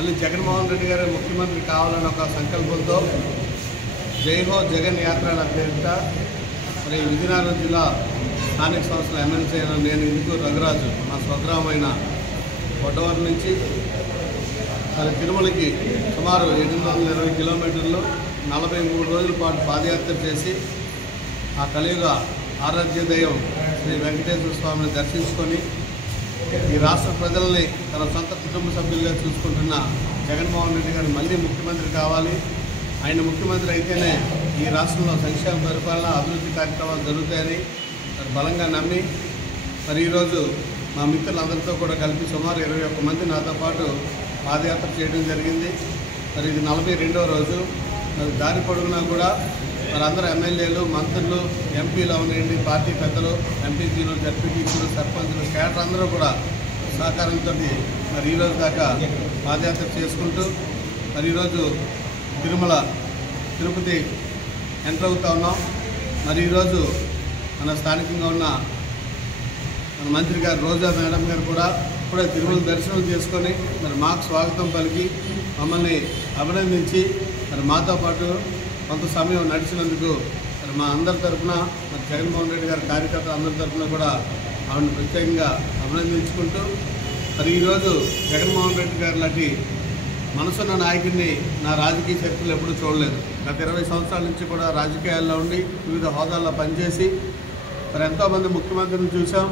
మళ్ళీ జగన్మోహన్ రెడ్డి గారు ముఖ్యమంత్రి కావాలని ఒక సంకల్పంతో జై హో జగన్ యాత్ర అనే పేరిట మరి విజయనగరం జిల్లా స్థానిక సంస్థల ఎమ్మెల్సీ అయిన నేను ఇందుకు రఘురాజు మా స్వగ్రామైన వడ్డవరం నుంచి మరి తిరుమలకి సుమారు 820 కిలోమీటర్లు 43 రోజుల పాటు పాదయాత్ర చేసి ఆ కలియుగ ఆరాధ్య దైవం శ్రీ వెంకటేశ్వర స్వామిని దర్శించుకొని ఈ రాష్ట్ర ప్రజల్ని తన సొంత కుటుంబ సభ్యులుగా చూసుకుంటున్న జగన్మోహన్ రెడ్డి గారు మళ్ళీ ముఖ్యమంత్రి కావాలి, ఆయన ముఖ్యమంత్రి అయితేనే ఈ రాష్ట్రంలో సంక్షేమ పరిపాలన అభివృద్ధి కార్యక్రమాలు జరుగుతాయని బలంగా నమ్మి మరి ఈరోజు మా మిత్రులందరితో కూడా కలిపి సుమారు 21 మంది నాతో పాటు పాదయాత్ర చేయడం జరిగింది. మరి ఇది 42వ రోజు. మరి దారి పొడుగునా కూడా మరి అందరూ ఎమ్మెల్యేలు, మంత్రులు, ఎంపీలు అవనండి, పార్టీ పెద్దలు, ఎంపీపీలు, జడ్పీటీసీలు, సర్పంచులు, కేడర్ అందరూ కూడా సహకారంతో మరి ఈరోజు దాకా పాదయాత్ర చేసుకుంటూ మరి ఈరోజు తిరుపతి ఎంటర్ అవుతా ఉన్నాం. మరి ఈరోజు మన స్థానికంగా ఉన్న మన మంత్రి గారు రోజా మేడం గారు కూడా ఇప్పుడే తిరుమల దర్శనం చేసుకొని మరి మాకు స్వాగతం పలికి మమ్మల్ని అభినందించి మరి మాతో పాటు కొంత సమయం నడిచినందుకు మరి మా అందరి తరఫున మరి జగన్మోహన్ రెడ్డి గారి కార్యకర్తలు అందరి తరఫున కూడా ఆవిడని ప్రత్యేకంగా అభినందించుకుంటూ మరి ఈరోజు జగన్మోహన్ రెడ్డి గారి లాంటి మనసున్న నాయకుడిని నా రాజకీయ చరిత్రలో ఎప్పుడూ చూడలేదు. గత 20 సంవత్సరాల నుంచి కూడా రాజకీయాల్లో ఉండి వివిధ హోదాల్లో పనిచేసి మరి ఎంతోమంది ముఖ్యమంత్రులను చూసాం,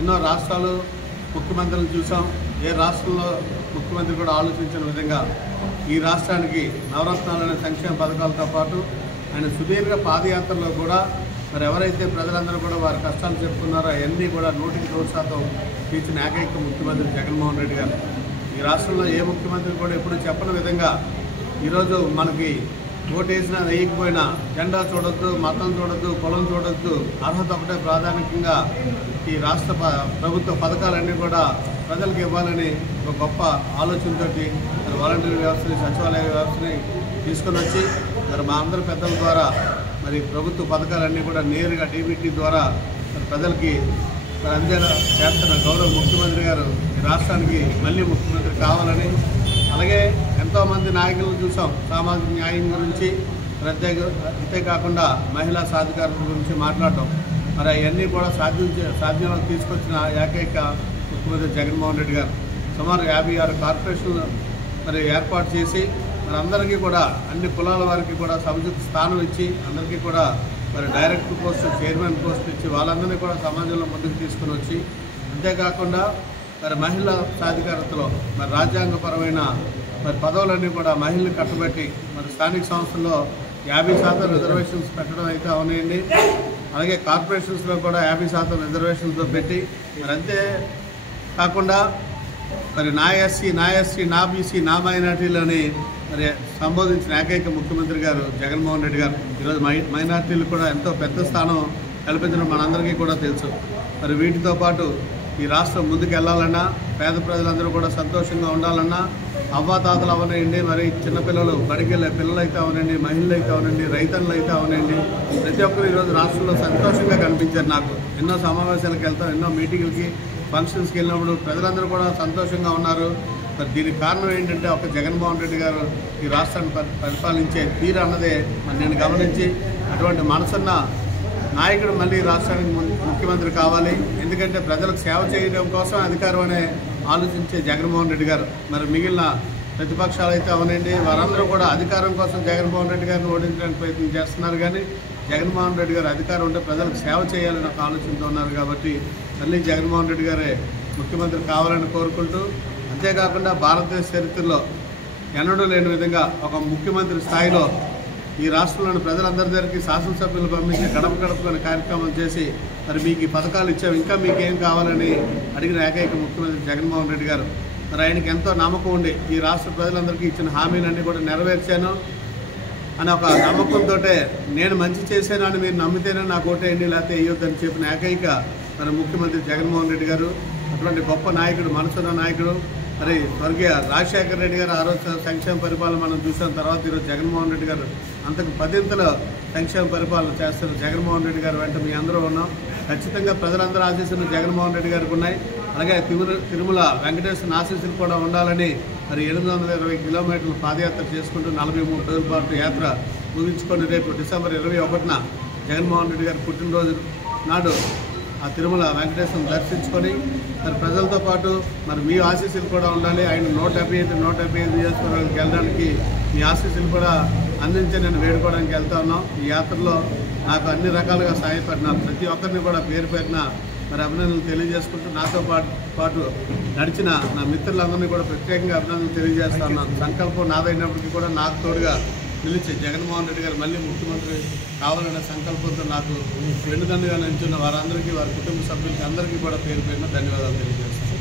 ఎన్నో రాష్ట్రాలు ముఖ్యమంత్రులను చూసాం. ఏ రాష్ట్రంలో ముఖ్యమంత్రి కూడా ఆలోచించిన విధంగా ఈ రాష్ట్రానికి నవరత్నాలనే సంక్షేమ పథకాలతో పాటు ఆయన సుదీర్ఘ పాదయాత్రలో కూడా మరి ఎవరైతే ప్రజలందరూ కూడా వారి కష్టాలు చెప్పుకున్నారో అవన్నీ కూడా 100% తీర్చిన ఏకైక ముఖ్యమంత్రి జగన్మోహన్ రెడ్డి గారు. ఈ రాష్ట్రంలో ఏ ముఖ్యమంత్రి కూడా ఎప్పుడు చెప్పని విధంగా ఈరోజు మనకి ఓటేసినా వేయకపోయినా జెండా చూడొద్దు, మతం చూడొద్దు, కులం చూడొద్దు, అర్హత ఒకటే ప్రాధాన్యంగా ఈ రాష్ట్ర ప్రభుత్వ పథకాలన్నీ కూడా ప్రజలకు ఇవ్వాలని ఒక గొప్ప ఆలోచనతో మరి వాలంటీర్ వ్యవస్థని, సచివాలయ వ్యవస్థని తీసుకొని వచ్చి మరి మా అందరి పెద్దల ద్వారా మరి ప్రభుత్వ పథకాలన్నీ కూడా నేరుగా డీబీటీ ద్వారా మరి ప్రజలకి మరి అందేలా చేస్తున్న గౌరవ ముఖ్యమంత్రి గారు ఈ రాష్ట్రానికి మళ్ళీ ముఖ్యమంత్రి కావాలని, అలాగే ఎంతోమంది నాయకులను చూసాం సామాజిక న్యాయం గురించి అంతేకాకుండా మహిళా సాధికారత గురించి మాట్లాడటం మరి అవన్నీ కూడా సాధ్యంలోకి తీసుకొచ్చిన ఏకైక ముఖ్యమంత్రి జగన్మోహన్ రెడ్డి గారు. సుమారు 56 కార్పొరేషన్లు మరి ఏర్పాటు చేసి మరి అందరికీ కూడా అన్ని కులాల వారికి కూడా సముచిత స్థానం ఇచ్చి అందరికీ కూడా మరి డైరెక్టర్ పోస్టు, చైర్మన్ పోస్టు ఇచ్చి వాళ్ళందరినీ కూడా సమాజంలో ముందుకు తీసుకుని వచ్చి అంతేకాకుండా మరి మహిళా సాధికారతలో మరి రాజ్యాంగపరమైన మరి పదవులన్నీ కూడా మహిళలు కట్టబెట్టి మరి స్థానిక సంస్థల్లో 50% రిజర్వేషన్స్ పెట్టడం అయితే అవునండి. అలాగే కార్పొరేషన్స్లో కూడా 50% రిజర్వేషన్స్తో పెట్టి మరి అంతే కాకుండా మరి నా ఎస్సీ, నా బీసీ, నా మైనార్టీలని మరి సంబోధించిన ఏకైక ముఖ్యమంత్రి గారు జగన్మోహన్ రెడ్డి గారు. ఈరోజు మైనార్టీలు కూడా ఎంతో పెద్ద స్థానం కల్పించడం మనందరికీ కూడా తెలుసు. మరి వీటితో పాటు ఈ రాష్ట్రం ముందుకు వెళ్ళాలన్నా, పేద ప్రజలందరూ కూడా సంతోషంగా ఉండాలన్నా, అవ్వాతాతలు అవనండి, మరి చిన్నపిల్లలు బడికెళ్ళే పిల్లలు అయితే అవనండి, మహిళలు అయితే అవనండి, రైతన్నులు అయితే అవనండి, ప్రతి ఒక్కరు ఈరోజు రాష్ట్రంలో సంతోషంగా కనిపించారు. నాకు ఎన్నో సమావేశాలకు వెళ్తాం, ఎన్నో మీటింగ్లకి, ఫంక్షన్స్కి వెళ్ళినప్పుడు ప్రజలందరూ కూడా సంతోషంగా ఉన్నారు. మరి దీనికి కారణం ఏంటంటే ఒక జగన్మోహన్ రెడ్డి గారు ఈ రాష్ట్రాన్ని పరిపాలించే తీరు అన్నదే మరి నేను గమనించి అటువంటి మనసున్న నాయకుడు మళ్ళీ రాష్ట్రానికి ముఖ్యమంత్రి కావాలి. ఎందుకంటే ప్రజలకు సేవ చేయడం కోసం అధికారం అనే ఆలోచించే జగన్మోహన్ రెడ్డి గారు. మరి మిగిలిన ప్రతిపక్షాలు అయితే అవనండి, వారందరూ కూడా అధికారం కోసం జగన్మోహన్ రెడ్డి గారిని ఓడించడానికి ప్రయత్నం చేస్తున్నారు. కానీ జగన్మోహన్ రెడ్డి గారు అధికారం ఉంటే ప్రజలకు సేవ చేయాలని ఒక ఆలోచనతో ఉన్నారు. కాబట్టి మళ్ళీ జగన్మోహన్ రెడ్డి గారే ముఖ్యమంత్రి కావాలని కోరుకుంటూ, అంతేకాకుండా భారతదేశ చరిత్రలో ఎన్నడూ లేని విధంగా ఒక ముఖ్యమంత్రి స్థాయిలో ఈ రాష్ట్రంలోని ప్రజలందరి దగ్గరికి శాసనసభ్యులు పంపించి గడప గడపని కార్యక్రమం చేసి మరి మీకు ఈ పథకాలు ఇచ్చాం, ఇంకా మీకేం కావాలని అడిగిన ఏకైక ముఖ్యమంత్రి జగన్మోహన్ రెడ్డి గారు. మరి ఆయనకి ఎంతో నమ్మకం ఉండి ఈ రాష్ట్ర ప్రజలందరికీ ఇచ్చిన హామీలన్నీ కూడా నెరవేర్చాను అని ఒక నమ్మకంతో నేను మంచి చేశాను అని మీరు నమ్మితేనే నాకు ఓటేయండి, లేకపోతే వేయొద్దని చెప్పిన ఏకైక మరి ముఖ్యమంత్రి జగన్మోహన్ రెడ్డి గారు. అటువంటి గొప్ప నాయకుడు, మనసున్న నాయకుడు. మరి స్వర్గీయ రాజశేఖర రెడ్డి గారు ఆ రోజు సంక్షేమ పరిపాలన మనం చూసిన తర్వాత ఈరోజు జగన్మోహన్ రెడ్డి గారు అంతకు 10ంతల సంక్షేమ పరిపాలన చేస్తున్న జగన్మోహన్ రెడ్డి గారు వెంట మీ అందరూ ఉన్నాం. ఖచ్చితంగా ప్రజలందరూ ఆశీస్సులు జగన్మోహన్ రెడ్డి గారికి ఉన్నాయి. అలాగే తిరుమల వెంకటేశ్వర ఆశీస్సులు కూడా ఉండాలని మరి 820 కిలోమీటర్లు పాదయాత్ర చేసుకుంటూ 43 రోజుల పాటు యాత్ర ముగించుకొని రేపు డిసెంబర్ 21న జగన్మోహన్ రెడ్డి గారి పుట్టినరోజు నాడు ఆ తిరుమల వెంకటేశ్వరం దర్శించుకొని మరి ప్రజలతో పాటు మరి మీ ఆశీస్సులు కూడా ఉండాలి. ఆయన 175 నియోజకవర్గాలకు వెళ్ళడానికి మీ ఆశీస్సులు కూడా అందించి నేను వేడుకోవడానికి వెళ్తా ఉన్నాం. ఈ యాత్రలో నాకు అన్ని రకాలుగా సహాయపడిన ప్రతి ఒక్కరిని కూడా పేరు పేరున మరి అభినందనలు తెలియజేసుకుంటూ నాతో పాటు నడిచిన నా మిత్రులందరినీ కూడా ప్రత్యేకంగా అభినందనలు తెలియజేస్తా ఉన్నాను. సంకల్పం నాదైనప్పటికీ కూడా నాకు తోడుగా నిలిచి జగన్మోహన్ రెడ్డి గారు మళ్ళీ ముఖ్యమంత్రి కావాలనే సంకల్పంతో నాకు వెన్నుదన్నుగా నిల్చున్న వారందరికీ వారి కుటుంబ సభ్యులకి అందరికీ కూడా పేరు పేరున ధన్యవాదాలు తెలియజేస్తాను.